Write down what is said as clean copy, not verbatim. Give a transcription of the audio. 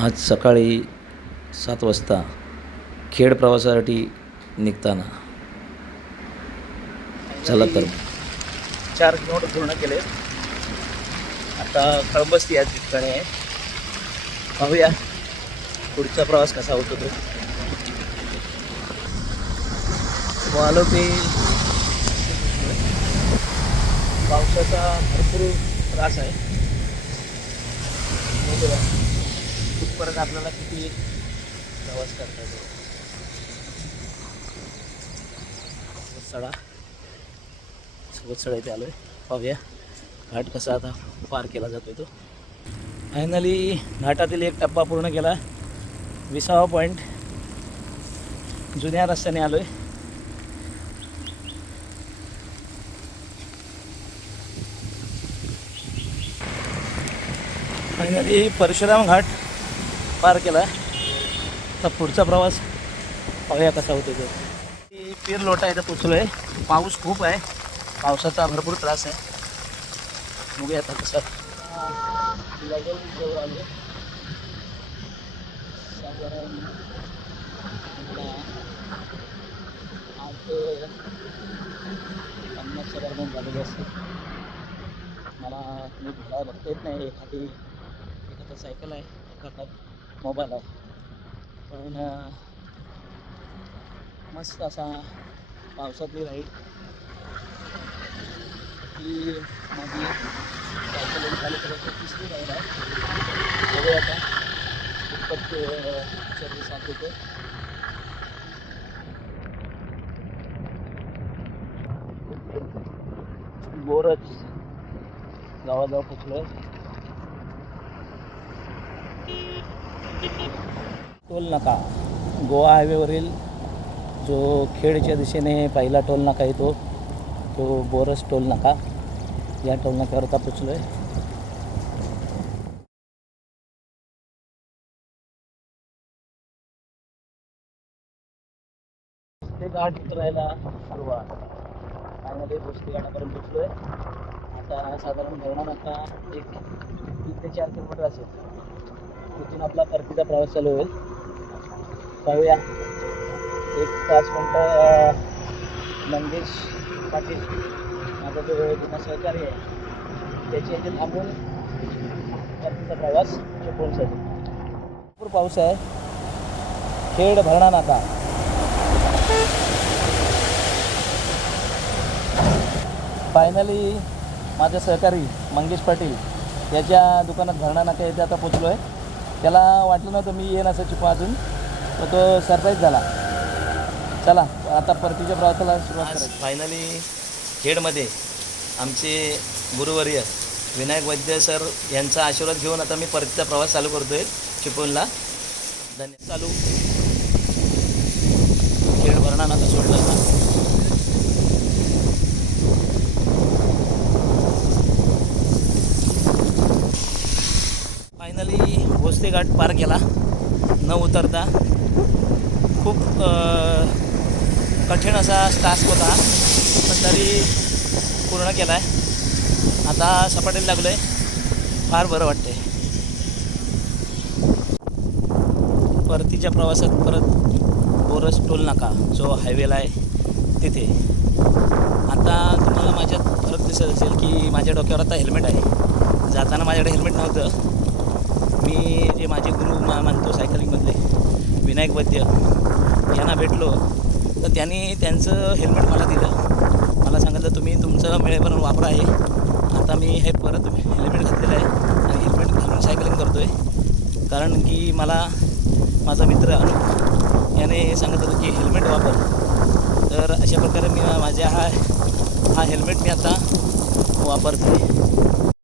आज सकाळी 7 वाजता खेड प्रवासासाठी निघताना चला तर 4 किलोमीटर पूर्ण केले. आता कळंबस्ती या ठिकाणी आहे. पाहूया पुढचा प्रवास कसा होतो तो. आलो की पावसाचा भरपूर त्रास आहे. बघूया कुठपर्यंत आपल्याला किती प्रवास करता येतो. सडा इथे आलो आहे. पाहूया घाट कसा आता पार केला जातो तो. फायनली घाटातील एक टप्पा पूर्ण केला. 20वा पॉईंट जुन्या रस्त्याने आलो आहे. फायनली परशुराम घाट पार केला. आता पुढचा प्रवास पाहूया कसा होतो तो. पीर लोटा इथं पोचलो आहे. पाऊस खूप आहे. पावसाचा भरपूर त्रास आहे. बघूया आता कसं जवळ आलो. साधारण आज 50 दरम्यान झालेले असते. मला मी घड्याळ बघता येत नाही. एखादी एखादा सायकल आहे, एखादा मोबाईल आहे. पण मस्त असा पावसातली राईड ही माझी सायकल चालू करायची 3री राईड आहे. बघूया आता कितपत शरीर साथ देते. बोरच गावाजवळ पोचलो आहे. टोल नाका गोवा हायवेवरील जो खेडच्या दिशेने पहिला टोल नाका येतो तो बोरस टोल नाका. या टोल नाक्यावर आता पोचलो आहे. ते घाट उतरायला सुरुवात. फायनली गोष्टी घाटापर्यंत पोचलो आहे. आता साधारण धरणा नाका 3 ते 4 किलोमीटर असेल. तिथून आपला परतीचा प्रवास चालू होईल. पाहूया 1 तास मिनटं मंगेश पाटील माझा जो जुना सहकारी आहे त्याची इथे थांबून परतीचा प्रवास चिपळूणसाठी. भरपूर पाऊस आहे. खेड भरणा नाका फायनली माझे सहकारी मंगेश पाटील याच्या दुकानात भरणा नाका येथे आता पोचलो आहे. त्याला वाटलं नव्हतं मी येईन असं चिपळूण अजून, तर तो सरप्राईज झाला. चला आता परतीच्या प्रवासाला सुरुवात करायची. फायनली खेडमध्ये आमचे गुरुवर्य विनायक वैद्य सर यांचा आशीर्वाद घेऊन आता मी परतीचा प्रवास चालू करतो आहे चिपळूणला. धन्यवाद. चालू खेड भरणा नाका सोडला आता. फायनली भोसले घाट पार केला न उतरता. खूप कठीण असा टास्क होता पण तरी पूर्ण केला आहे. आता सपाटीला लागलो आहे. फार बरं वाटते. परतीच्या प्रवासात परत बोरस टोल नाका जो हायवेला आहे तिथे. आता तुम्हाला माझ्यात फरक दिसत असेल की माझ्या डोक्यावर आता हेल्मेट आहे. जाताना माझ्याकडे हेल्मेट नव्हतं. मी जे माझे गुरु मानतो सायकलिंगमधले विनायक वैद्य यांना भेटलो तर त्यांनी त्यांचं हेल्मेट मला दिलं. मला सांगितलं तुम्ही तुमचं मिळेपर्यंत वापरा आहे. आता मी हे परत हेल्मेट घातलेलं आहे आणि हेल्मेट घालून सायकलिंग करतो आहे. कारण की मला माझा मित्र अनुप याने सांगत होतं की हेल्मेट वापर. तर अशा प्रकारे मी माझ्या हा हेल्मेट मी आता वापरतो आहे.